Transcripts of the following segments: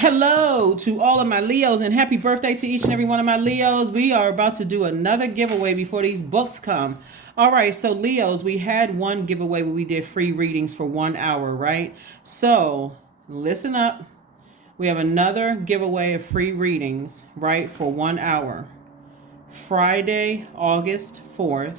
Hello to all of my Leos and happy birthday to each and every one of my Leos. We are about to do another giveaway before these books come. All right, so Leos, we had one giveaway where we did free readings for 1 hour, right? So listen up. We have another giveaway of free readings, right, for 1 hour. Friday, August 4th,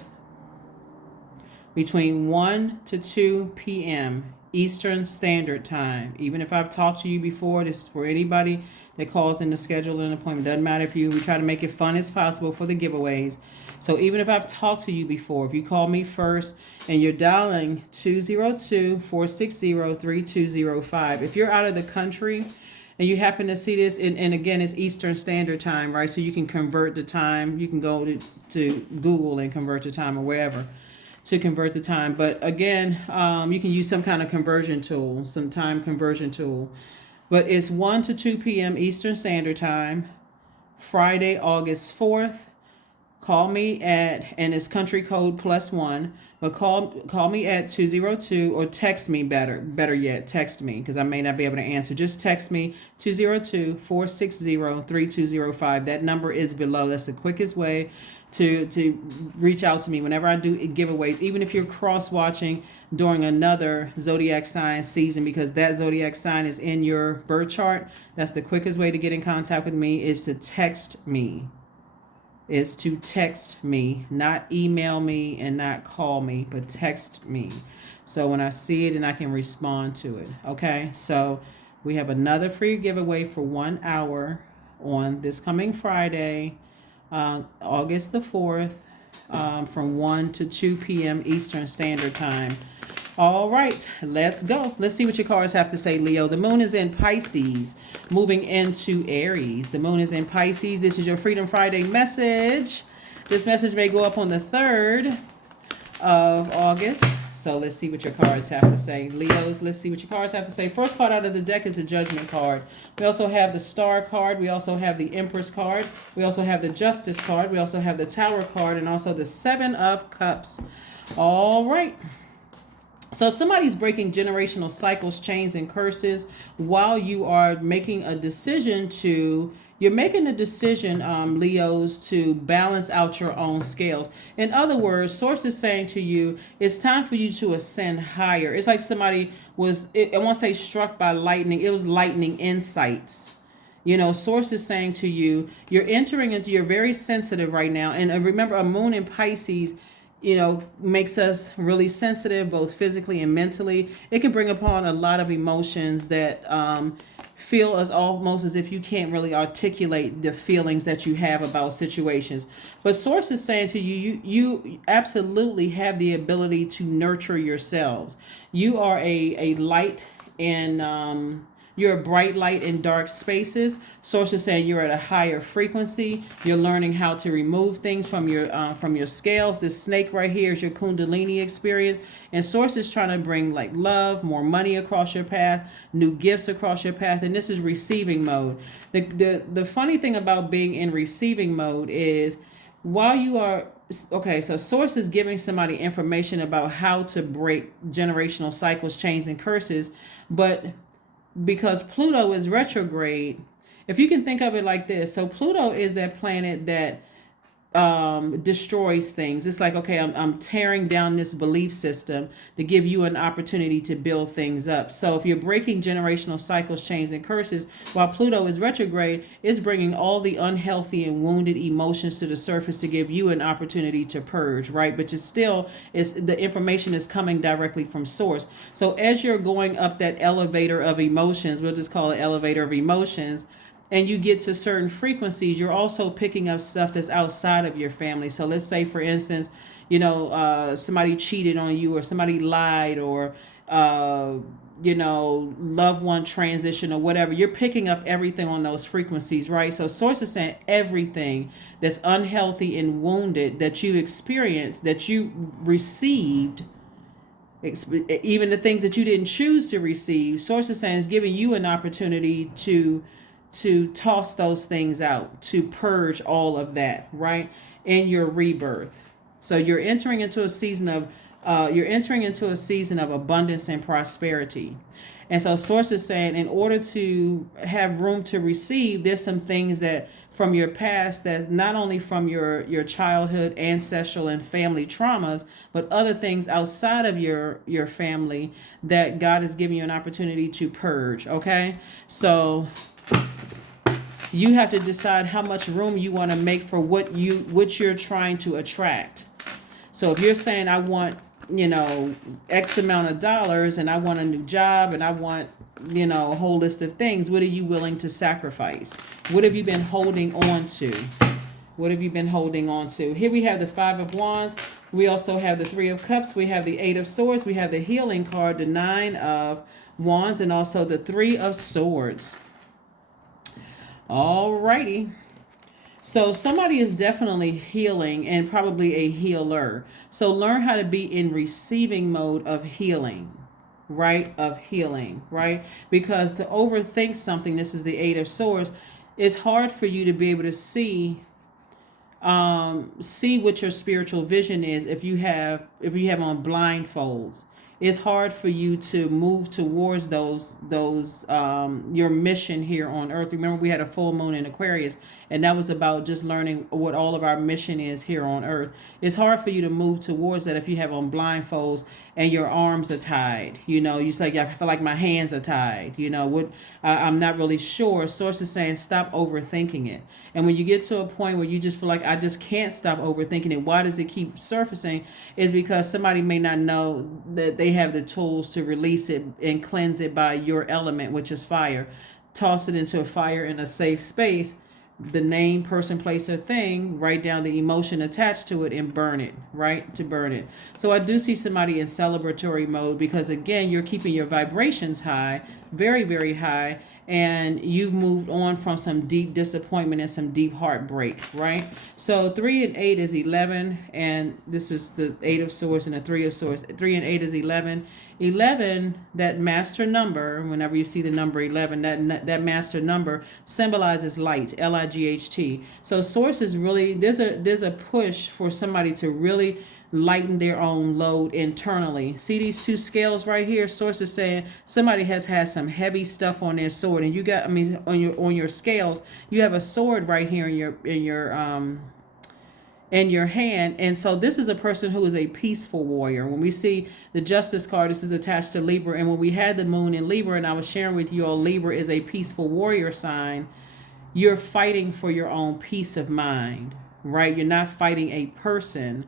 between 1 to 2 p.m. Eastern Standard Time. Even if I've talked to you before, this is for anybody that calls in to schedule an appointment. Doesn't matter if we try to make it fun as possible for the giveaways. So even if I've talked to you before, if you call me first and you're dialing 202-460-3205, if you're out of the country and you happen to see this, and again, it's Eastern Standard Time, right? So you can convert the time. You can go to Google and convert the time or wherever to convert the time. But again, you can use some kind of conversion tool, some time conversion tool. But it's 1 to 2 p.m. Eastern Standard Time, Friday, August 4th. Call me at, and it's country code +1, but call me at 202, or text me better yet, text me, because I may not be able to answer. Just text me 202-460-3205. That number is below. That's the quickest way to reach out to me whenever I do giveaways, even if you're cross watching during another zodiac sign season, because that zodiac sign is in your birth chart. That's the quickest way to get in contact with me, is to text me. Not email me and not call me, but text me. So when I see it and I can respond to it. Okay, so we have another free giveaway for 1 hour on this coming Friday, August the 4th, from 1 to 2 p.m. Eastern Standard Time. All right, let's go. Let's see what your cards have to say, Leo. The moon is in Pisces, moving into Aries. The moon is in Pisces. This is your Freedom Friday message. This message may go up on the 3rd of August. So let's see what your cards have to say. Leos, let's see what your cards have to say. First card out of the deck is the Judgment card. We also have the Star card. We also have the Empress card. We also have the Justice card. We also have the Tower card, and also the Seven of Cups. All right. So somebody's breaking generational cycles, chains, and curses while you are making a decision Leos, to balance out your own scales. In other words, Source is saying to you, it's time for you to ascend higher. It's like somebody was, I won't say struck by lightning, it was lightning insights. Source is saying to you, you're very sensitive right now. And remember, a moon in Pisces, makes us really sensitive, both physically and mentally. It can bring upon a lot of emotions that feel as almost as if you can't really articulate the feelings that you have about situations. But Source is saying to you, you absolutely have the ability to nurture yourselves. You are a light in you're a bright light in dark spaces. Source is saying you're at a higher frequency. You're learning how to remove things from your scales. This snake right here is your Kundalini experience. And Source is trying to bring like love, more money across your path, new gifts across your path. And this is receiving mode. The funny thing about being in receiving mode is while you are okay, so Source is giving somebody information about how to break generational cycles, chains, and curses, but because Pluto is retrograde, if you can think of it like this, so Pluto is that planet that destroys things. It's like, okay, I'm tearing down this belief system to give you an opportunity to build things up. So if you're breaking generational cycles, chains, and curses, while Pluto is retrograde, it's bringing all the unhealthy and wounded emotions to the surface to give you an opportunity to purge, right? But the information is coming directly from Source. So as you're going up that elevator of emotions, we'll just call it elevator of emotions, and you get to certain frequencies, you're also picking up stuff that's outside of your family. So let's say, for instance, somebody cheated on you, or somebody lied, or loved one transition, or whatever. You're picking up everything on those frequencies, right? So Source is saying everything that's unhealthy and wounded that you experienced, that you received, even the things that you didn't choose to receive, Source is saying is giving you an opportunity to toss those things out, to purge all of that, right, in your rebirth. So you're entering into a season of abundance and prosperity. And so source is saying in order to have room to receive, there's some things that from your past, that not only from your childhood, ancestral and family traumas, but other things outside of your family that God is giving you an opportunity to purge. Okay, so you have to decide how much room you want to make for what you're trying to attract. So if you're saying I want, X amount of dollars, and I want a new job, and I want, a whole list of things, what are you willing to sacrifice? What have you been holding on to? What have you been holding on to? Here we have the Five of Wands. We also have the Three of Cups. We have the Eight of Swords. We have the Healing card, the Nine of Wands, and also the Three of Swords. Alrighty. So somebody is definitely healing and probably a healer. So learn how to be in receiving mode of healing, right? Of healing, right? Because to overthink something, this is the Eight of Swords, it's hard for you to be able to see what your spiritual vision is if you have on blindfolds. It's hard for you to move towards those your mission here on earth. Remember, we had a full moon in Aquarius, and that was about just learning what all of our mission is here on earth. It's hard for you to move towards that if you have on blindfolds and your arms are tied. You just like, I feel like my hands are tied. I'm not really sure. Source is saying stop overthinking it. And when you get to a point where you just feel like I just can't stop overthinking it, why does it keep surfacing? Is because somebody may not know that they have the tools to release it and cleanse it by your element, which is fire. Toss it into a fire in a safe space. The name, person, place, or thing, write down the emotion attached to it and burn it, right? To burn it. So I do see somebody in celebratory mode because, again, you're keeping your vibrations high, very, very high, and you've moved on from some deep disappointment and some deep heartbreak, right? So 3 and 8 is 11, and this is the 8 of Swords and the 3 of Swords. 3 and 8 is 11. 11, that master number, whenever you see the number 11, that master number symbolizes light, Light. So source is really, there's a push for somebody to really lighten their own load internally. See these two scales right here? Source is saying somebody has had some heavy stuff on their sword, and you got, on your scales, you have a sword right here in your hand. And so this is a person who is a peaceful warrior. When we see the Justice card, this is attached to Libra. And when we had the moon in Libra, and I was sharing with you all, Libra is a peaceful warrior sign. You're fighting for your own peace of mind, right? You're not fighting a person.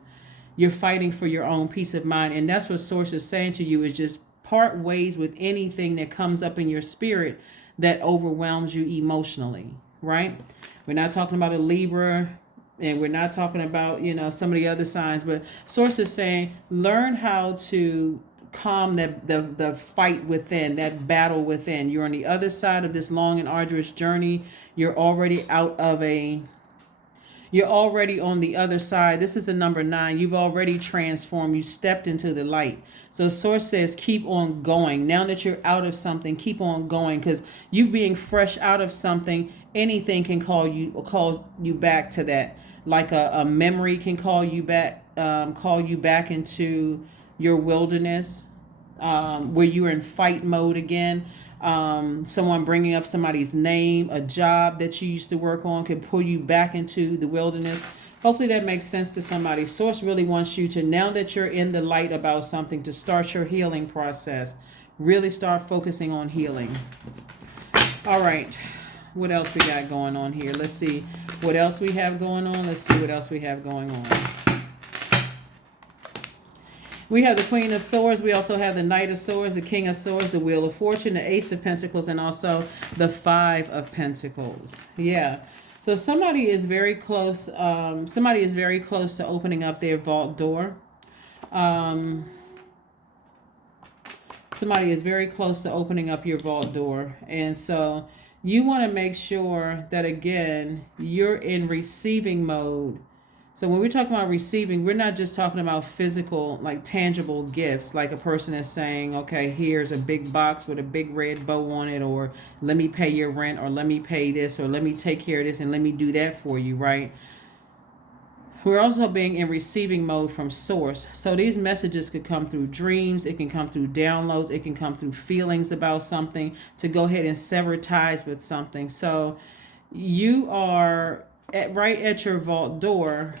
You're fighting for your own peace of mind. And that's what Source is saying to you, is just part ways with anything that comes up in your spirit that overwhelms you emotionally, right? We're not talking about a Libra, and we're not talking about, some of the other signs, but Source is saying learn how to calm the fight within, that battle within. You're on the other side of this long and arduous journey. You're already on the other side. This is the number 9. You've already transformed. You stepped into the light. So Source says keep on going. Now that you're out of something, keep on going, because you being fresh out of something, anything can call you back to that. Like a memory can call you back into your wilderness, where you're in fight mode again. Someone bringing up somebody's name, a job that you used to work on can pull you back into the wilderness. Hopefully that makes sense to somebody. Source really wants you to, now that you're in the light about something, to start your healing process. Really start focusing on healing. All right. What else we got going on here? Let's see what else we have going on. We have the Queen of Swords. We also have the Knight of Swords, the King of Swords, the Wheel of Fortune, the Ace of Pentacles, and also the Five of Pentacles. Yeah. So somebody is very close. Somebody is very close to opening up their vault door. Somebody is very close to opening up your vault door. And so you want to make sure that, again, you're in receiving mode. So when we're talking about receiving, we're not just talking about physical, like tangible gifts, like a person is saying, okay, here's a big box with a big red bow on it, or let me pay your rent, or let me pay this, or let me take care of this, and let me do that for you, right? We're also being in receiving mode from source. So these messages could come through dreams, it can come through downloads, it can come through feelings about something, to go ahead and sever ties with something. So you are right at your vault door,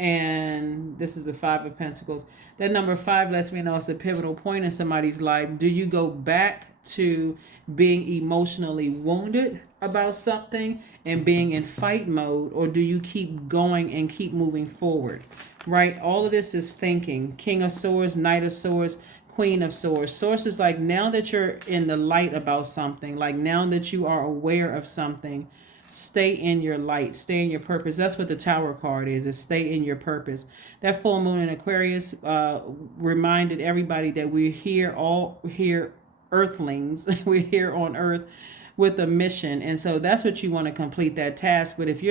and this is the Five of Pentacles. That number 5 lets me know it's a pivotal point in somebody's life. Do you go back to being emotionally wounded about something and being in fight mode, or do you keep going and keep moving forward? Right? All of this is thinking. King of Swords, Knight of Swords, Queen of Swords. Source is like, now that you're in the light about something, like now that you are aware of something, stay in your light, stay in your purpose. That's what the Tower card is stay in your purpose. That full moon in Aquarius reminded everybody that we're here earthlings. We're here on earth with a mission, and so that's what you want to complete, that task. But if you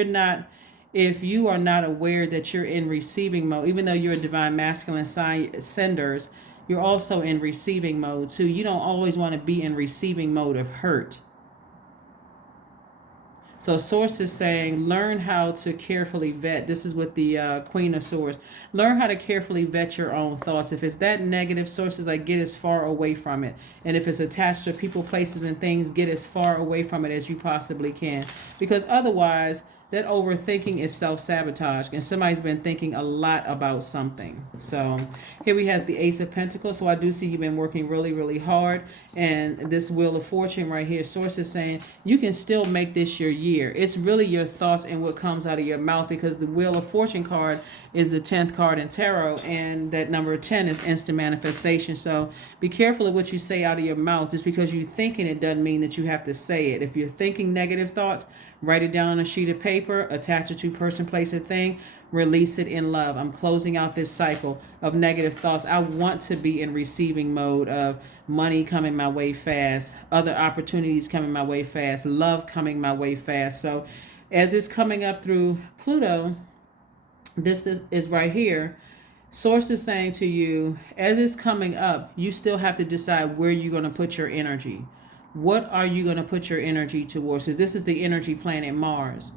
are not aware that you're in receiving mode, even though you're a divine masculine sign senders, you're also in receiving mode too. You don't always want to be in receiving mode of hurt. So Source is saying, learn how to carefully vet. This is with the Queen of Swords. Learn how to carefully vet your own thoughts. If it's that negative, Source is like, get as far away from it. And if it's attached to people, places, and things, get as far away from it as you possibly can. Because otherwise, that overthinking is self-sabotage, and somebody's been thinking a lot about something. So here we have the Ace of Pentacles. So I do see you've been working really, really hard. And this Wheel of Fortune right here, Source is saying you can still make this your year. It's really your thoughts and what comes out of your mouth, because the Wheel of Fortune card is the 10th card in tarot, and that number 10 is instant manifestation. So be careful of what you say out of your mouth. Just because you're thinking it doesn't mean that you have to say it. If you're thinking negative thoughts, write it down on a sheet of paper, attach it to person, place, or thing, release it in love. I'm closing out this cycle of negative thoughts. I want to be in receiving mode of money coming my way fast, other opportunities coming my way fast, love coming my way fast. So as it's coming up through Pluto, this is right here. Source is saying to you, as it's coming up, you still have to decide where you're going to put your energy. What are you going to put your energy towards? Because this is the energy planet Mars,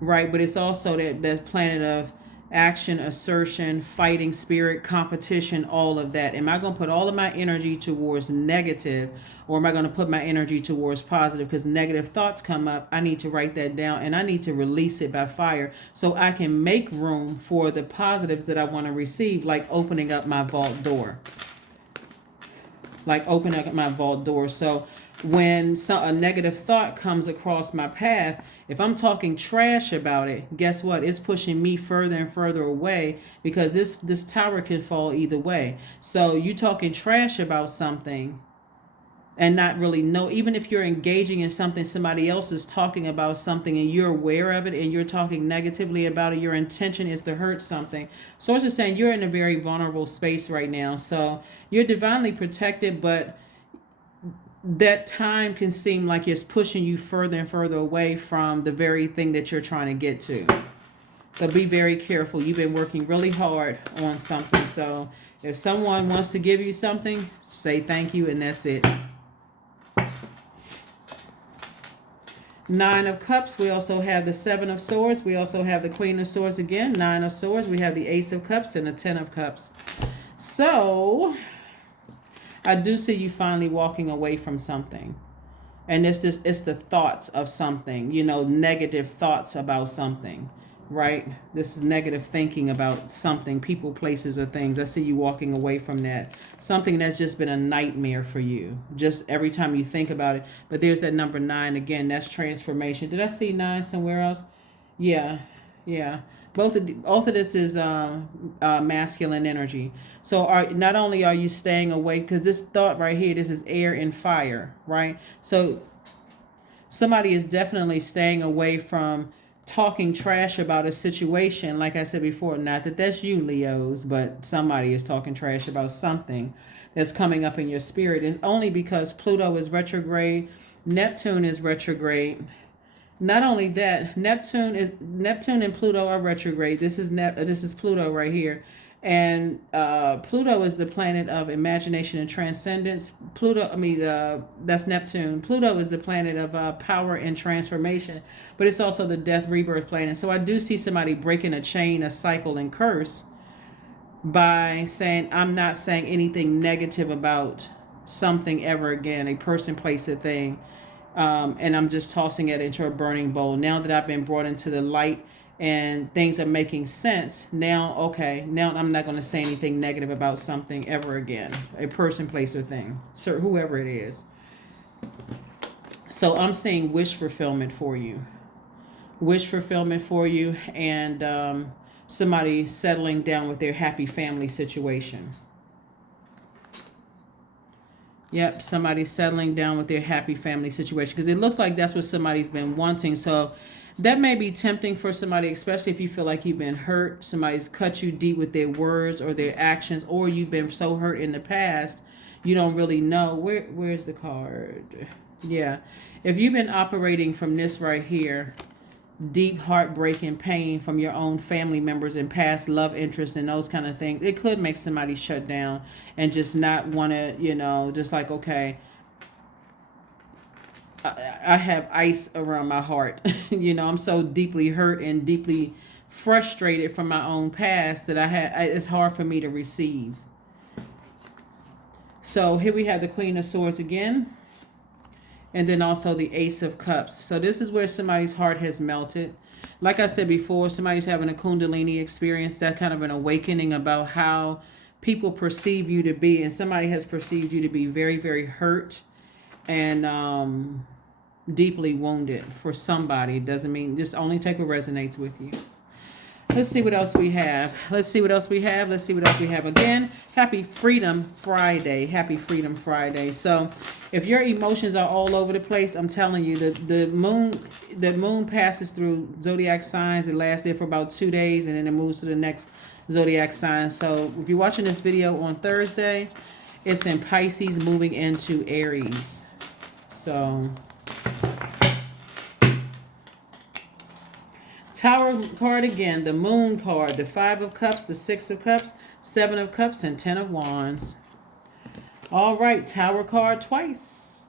right? But it's also that planet of action, assertion, fighting spirit, competition, all of that. Am I going to put all of my energy towards negative, or am I going to put my energy towards positive? Because negative thoughts come up. I need to write that down, and I need to release it by fire so I can make room for the positives that I want to receive, like opening up my vault door. So when a negative thought comes across my path, if I'm talking trash about it, guess what? It's pushing me further and further away, because this tower can fall either way. So you talking trash about something and not really know, even if you're engaging in something, somebody else is talking about something and you're aware of it and you're talking negatively about it, your intention is to hurt something. Source is saying you're in a very vulnerable space right now. So you're divinely protected, but that time can seem like it's pushing you further and further away from the very thing that you're trying to get to. So be very careful. You've been working really hard on something. So if someone wants to give you something, say thank you, and that's it. 9 of Cups. We also have the 7 of Swords. We also have the Queen of Swords again. 9 of Swords. We have the Ace of Cups and the 10 of Cups. So I do see you finally walking away from something. And it's the thoughts of something, negative thoughts about something, right? This is negative thinking about something, people, places, or things. I see you walking away from that. Something that's just been a nightmare for you, just every time you think about it. But there's that number 9 again. That's transformation. Did I see 9 somewhere else? Yeah. Both of this is masculine energy. So not only are you staying away, because this thought right here, this is air and fire, right? So somebody is definitely staying away from talking trash about a situation. Like I said before, not that that's you, Leos, but somebody is talking trash about something that's coming up in your spirit. And only because Pluto is retrograde, Neptune is retrograde. Not only that, Neptune and Pluto are retrograde. This is Pluto right here. And Pluto is the planet of imagination and transcendence. That's Neptune. Pluto is the planet of power and transformation, but it's also the death rebirth planet. So I do see somebody breaking a chain, a cycle, and curse by saying, I'm not saying anything negative about something ever again, a person, place, a thing. And I'm just tossing it into a burning bowl. Now that I've been brought into the light and things are making sense, now I'm not going to say anything negative about something ever again, a person, place, or thing, so whoever it is. So I'm saying wish fulfillment for you. Wish fulfillment for you, and somebody settling down with their happy family situation. Yep, somebody settling down with their happy family situation, because it looks like that's what somebody's been wanting. So that may be tempting for somebody, especially if you feel like you've been hurt. Somebody's cut you deep with their words or their actions, or you've been so hurt in the past you don't really know. Where's the card? Yeah. If you've been operating from this right here, deep heartbreaking pain from your own family members and past love interests and those kind of things, it could make somebody shut down and just not want to, just like, okay, I have ice around my heart. I'm so deeply hurt and deeply frustrated from my own past that it's hard for me to receive. So here we have the Queen of Swords again. And then also the Ace of Cups. So this is where somebody's heart has melted. Like I said before, somebody's having a Kundalini experience, that kind of an awakening about how people perceive you to be. And somebody has perceived you to be very, very hurt and deeply wounded for somebody. It doesn't mean, just only take what resonates with you. Let's see what else we have. Again, happy Freedom Friday. Happy Freedom Friday. So if your emotions are all over the place, I'm telling you, the moon passes through zodiac signs. It lasts there for about 2 days, and then it moves to the next zodiac sign. So if you're watching this video on Thursday, it's in Pisces moving into Aries. So Tower card again, the Moon card, the 5 of Cups, the 6 of Cups, 7 of Cups, and 10 of Wands. All right, Tower card twice.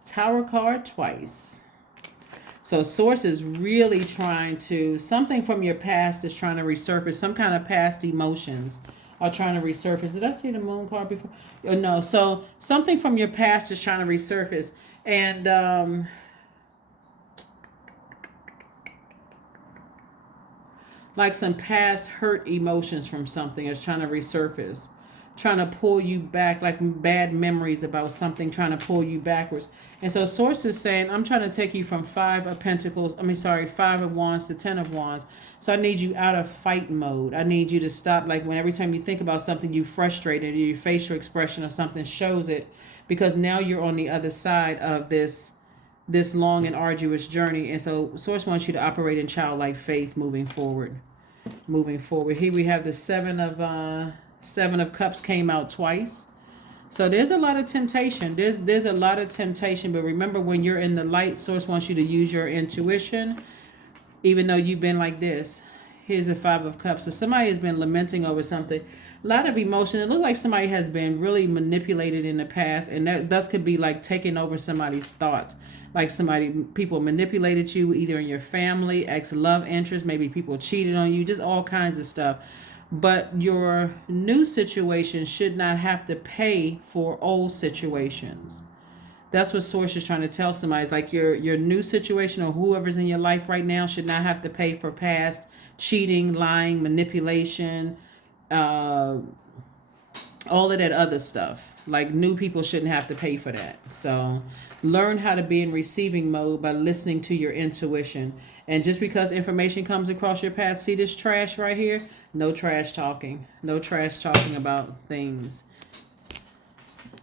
So Source is really trying to, something from your past is trying to resurface. Some kind of past emotions are trying to resurface. Did I see the Moon card before? No, so something from your past is trying to resurface. And like some past hurt emotions from something is trying to resurface, trying to pull you back, like bad memories about something, trying to pull you backwards. And so Source is saying, I'm trying to take you from 5 of Wands to 10 of Wands. So I need you out of fight mode. I need you to stop, like when every time you think about something, you frustrated, your facial expression or something shows it, because now you're on the other side of this long and arduous journey. And so Source wants you to operate in childlike faith moving forward. Here we have the 7 of Cups came out twice. So there's a lot of temptation. There's a lot of temptation. But remember, when you're in the light, Source wants you to use your intuition, even though you've been like this. Here's the 5 of Cups. So somebody has been lamenting over something. A lot of emotion. It looks like somebody has been really manipulated in the past, and that thus could be like taking over somebody's thoughts. Like people manipulated you, either in your family, ex-love interest, maybe people cheated on you, just all kinds of stuff. But your new situation should not have to pay for old situations. That's what Source is trying to tell somebody. It's like your new situation, or whoever's in your life right now, should not have to pay for past cheating, lying, manipulation, all of that other stuff. Like new people shouldn't have to pay for that. So learn how to be in receiving mode by listening to your intuition. And just because information comes across your path, see this trash right here? No trash talking. No trash talking about things.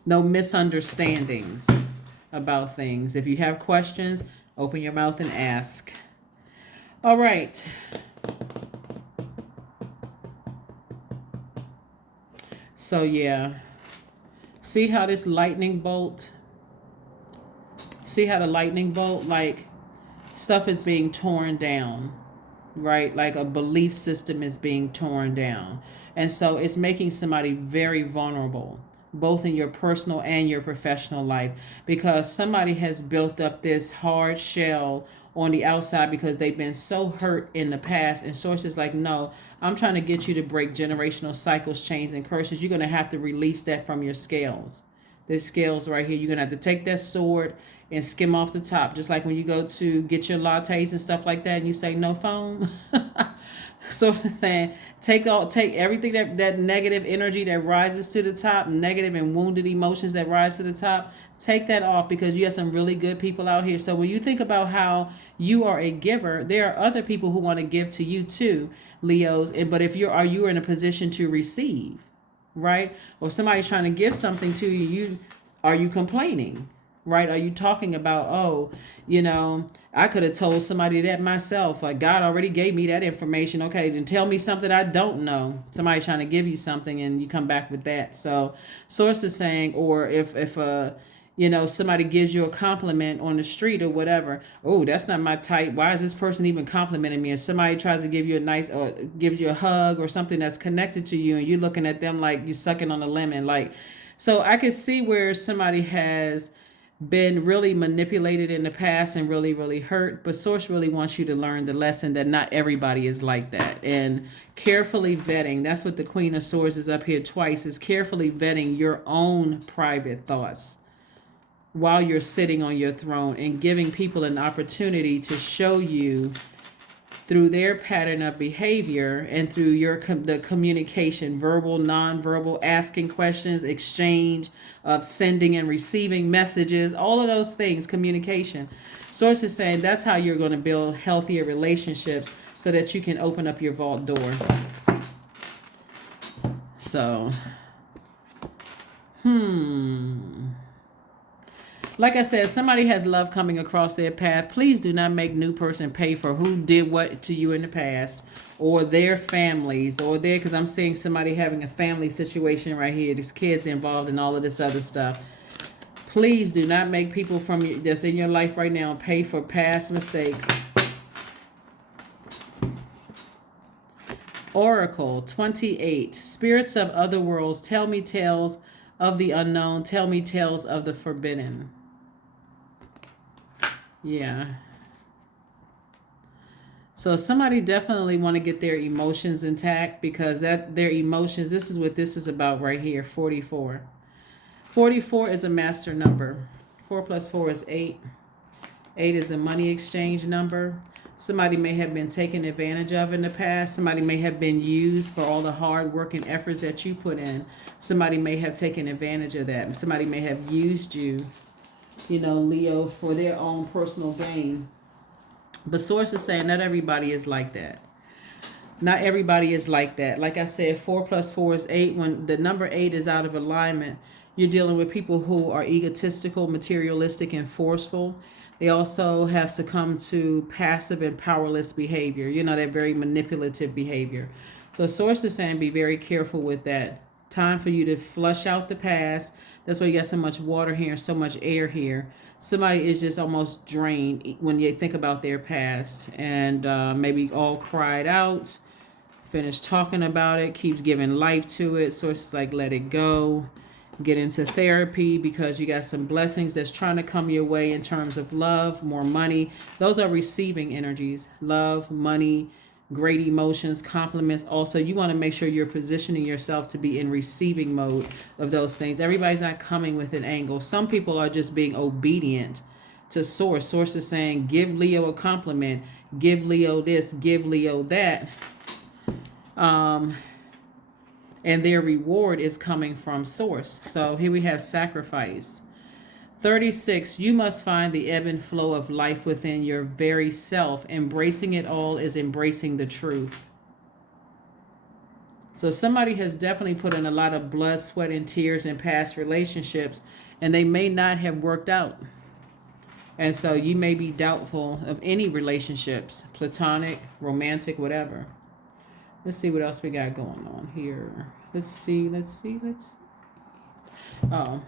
No misunderstandings about things. If you have questions, open your mouth and ask. All right. So yeah. See how this lightning bolt, like stuff is being torn down. right? Like a belief system is being torn down. And so it's making somebody very vulnerable, both in your personal and your professional life, because somebody has built up this hard shell on the outside because they've been so hurt in the past. And sources like, no, I'm trying to get you to break generational cycles, chains, and curses. You're going to have to release that from your scales. This scales right here. You're going to have to take that sword and skim off the top, just like when you go to get your lattes and stuff like that and you say no foam. So saying take everything that negative energy that rises to the top, negative and wounded emotions that rise to the top, take that off, because you have some really good people out here. So when you think about how you are a giver, there are other people who want to give to you too, Leos. But if are you in a position to receive, right? Or somebody's trying to give something to you, are you complaining? Right? Are you talking about, oh, I could have told somebody that myself. Like, God already gave me that information. Okay, then tell me something I don't know. Somebody's trying to give you something and you come back with that. So source is saying, or if somebody gives you a compliment on the street or whatever. Oh, that's not my type. Why is this person even complimenting me? Or somebody tries to give you or gives you a hug or something that's connected to you, and you're looking at them like you're sucking on a lemon. Like, so I can see where somebody has been really manipulated in the past and really, really hurt. But source really wants you to learn the lesson that not everybody is like that. And carefully vetting, that's what the Queen of Swords is up here twice, is carefully vetting your own private thoughts while you're sitting on your throne, and giving people an opportunity to show you through their pattern of behavior and through the communication, verbal, nonverbal, asking questions, exchange of sending and receiving messages, all of those things, communication. Source is saying that's how you're going to build healthier relationships so that you can open up your vault door. So, like I said, somebody has love coming across their path. Please do not make new person pay for who did what to you in the past, or their families, because I'm seeing somebody having a family situation right here. There's kids involved in all of this other stuff. Please do not make people that's in your life right now pay for past mistakes. Oracle 28. Spirits of other worlds, tell me tales of the unknown. Tell me tales of the forbidden. Yeah. So somebody definitely want to get their emotions intact, because their emotions, this is what this is about right here, 44. 44 is a master number. 4 plus 4 is 8. 8 is the money exchange number. Somebody may have been taken advantage of in the past. Somebody may have been used for all the hard work and efforts that you put in. Somebody may have taken advantage of that. Somebody may have used you, Leo, for their own personal gain. But source is saying not everybody is like that. Not everybody is like that. Like I said, 4 plus 4 is 8. When the number 8 is out of alignment, you're dealing with people who are egotistical, materialistic, and forceful. They also have succumbed to passive and powerless behavior. That very manipulative behavior. So source is saying be very careful with that. Time for you to flush out the past. That's why you got so much water here and so much air here. Somebody is just almost drained when you think about their past, and maybe all cried out, finished talking about it, keeps giving life to it. So it's like, let it go. Get into therapy, because you got some blessings that's trying to come your way in terms of love, more money. Those are receiving energies. Love, money, great emotions, compliments. Also, you want to make sure you're positioning yourself to be in receiving mode of those things. Everybody's not coming with an angle. Some people are just being obedient to source. Source is saying, give Leo a compliment, give Leo this, give Leo that. And their reward is coming from source. So here we have sacrifice. 36, you must find the ebb and flow of life within your very self. Embracing it all is embracing the truth. So somebody has definitely put in a lot of blood, sweat, and tears in past relationships, and they may not have worked out. And so you may be doubtful of any relationships, platonic, romantic, whatever. Let's see what else we got going on here. Let's see. Oh.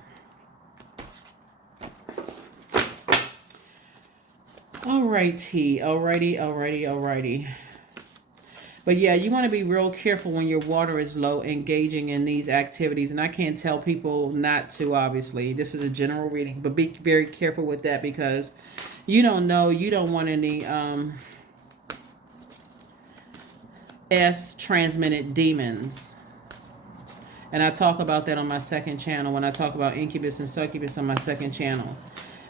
Alrighty. But yeah, you want to be real careful when your water is low engaging in these activities. And I can't tell people not to, obviously. This is a general reading, but be very careful with that because you don't know, you don't want any S transmitted demons. And I talk about that on my second channel when I talk about incubus and succubus on my second channel.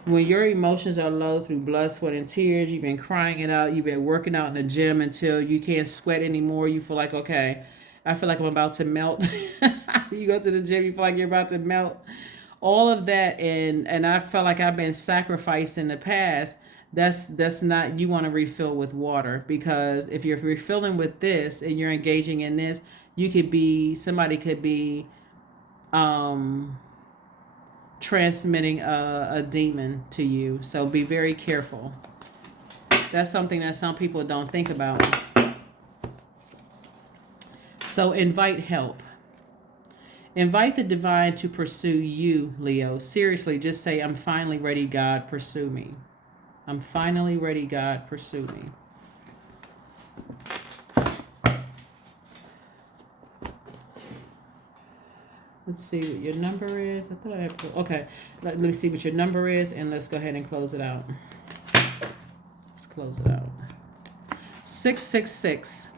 When your emotions are low through blood, sweat, and tears, you've been crying it out, you've been working out in the gym until you can't sweat anymore. You feel like, okay, I feel like I'm about to melt. You go to the gym, you feel like you're about to melt. All of that, and I felt like I've been sacrificed in the past. That's not, you want to refill with water, because if you're refilling with this and you're engaging in this, you could be, somebody could be transmitting a demon to you. So be very careful. That's something that some people don't think about. So invite help. Invite the divine to pursue you, Leo. Seriously, just say, I'm finally ready, God, pursue me. I'm finally ready, God, pursue me. Let's see what your number is. I thought I had, okay. Let me see what your number is, and let's go ahead and close it out. Let's close it out. 666.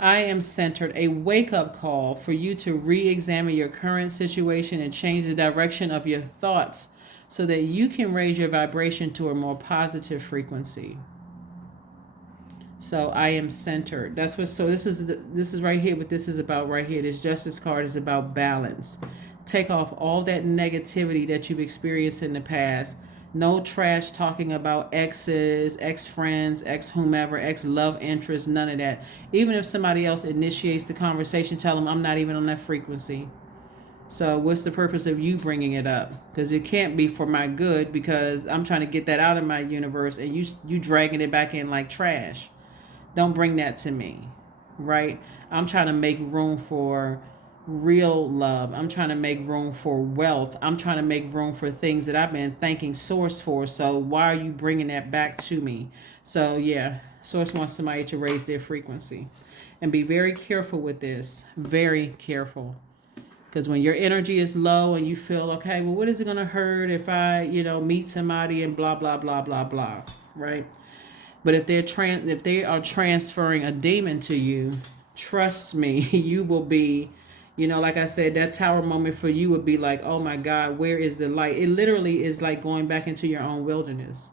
I am centered. A wake-up call for you to re-examine your current situation and change the direction of your thoughts so that you can raise your vibration to a more positive frequency. So I am centered. That's what. So this is right here. What this is about right here. This Justice card is about balance. Take off all that negativity that you've experienced in the past. No trash talking about exes, ex-friends, ex-whomever, ex-love interest. None of that. Even if somebody else initiates the conversation, tell them I'm not even on that frequency. So what's the purpose of you bringing it up? Because it can't be for my good, because I'm trying to get that out of my universe, and you dragging it back in like trash. Don't bring that to me, right? I'm trying to make room for real love. I'm trying to make room for wealth. I'm trying to make room for things that I've been thanking Source for. So why are you bringing that back to me? So yeah, Source wants somebody to raise their frequency. And be very careful with this. Very careful. Because when your energy is low and you feel, okay, well, what is it going to hurt if I, meet somebody and blah, blah, blah, blah, blah, right? But if they are transferring a demon to you, trust me, you will be, like I said, that tower moment for you would be like, oh my God, where is the light? It literally is like going back into your own wilderness.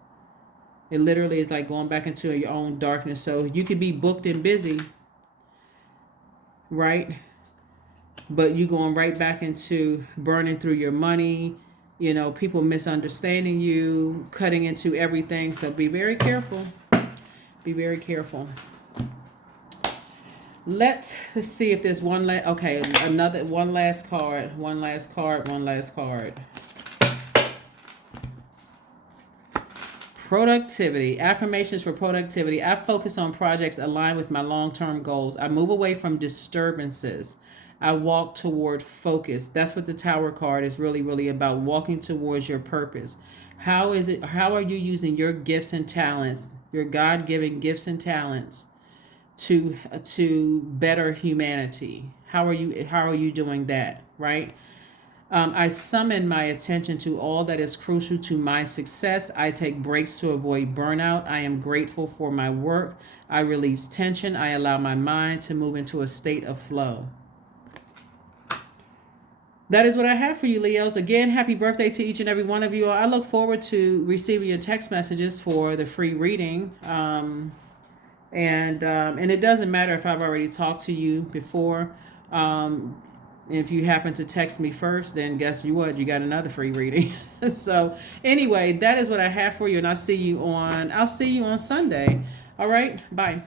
It literally is like going back into your own darkness. So you could be booked and busy, right? But you going right back into burning through your money, people misunderstanding you, cutting into everything. So be very careful. Be very careful. Let's see if there's one last. Okay, one last card. Productivity. Affirmations for productivity. I focus on projects aligned with my long-term goals. I move away from disturbances. I walk toward focus. That's what the Tower card is really, really about. Walking towards your purpose. How are you using your gifts and talents, your God-given gifts and talents, to better humanity? How are you doing that, right? I summon my attention to all that is crucial to my success. I take breaks to avoid burnout. I am grateful for my work. I release tension. I allow my mind to move into a state of flow. That is what I have for you, Leos. Again, happy birthday to each and every one of you. I look forward to receiving your text messages for the free reading. And it doesn't matter if I've already talked to you before. If you happen to text me first, then guess what? You got another free reading. So anyway, that is what I have for you. And I'll see you on Sunday. All right. Bye.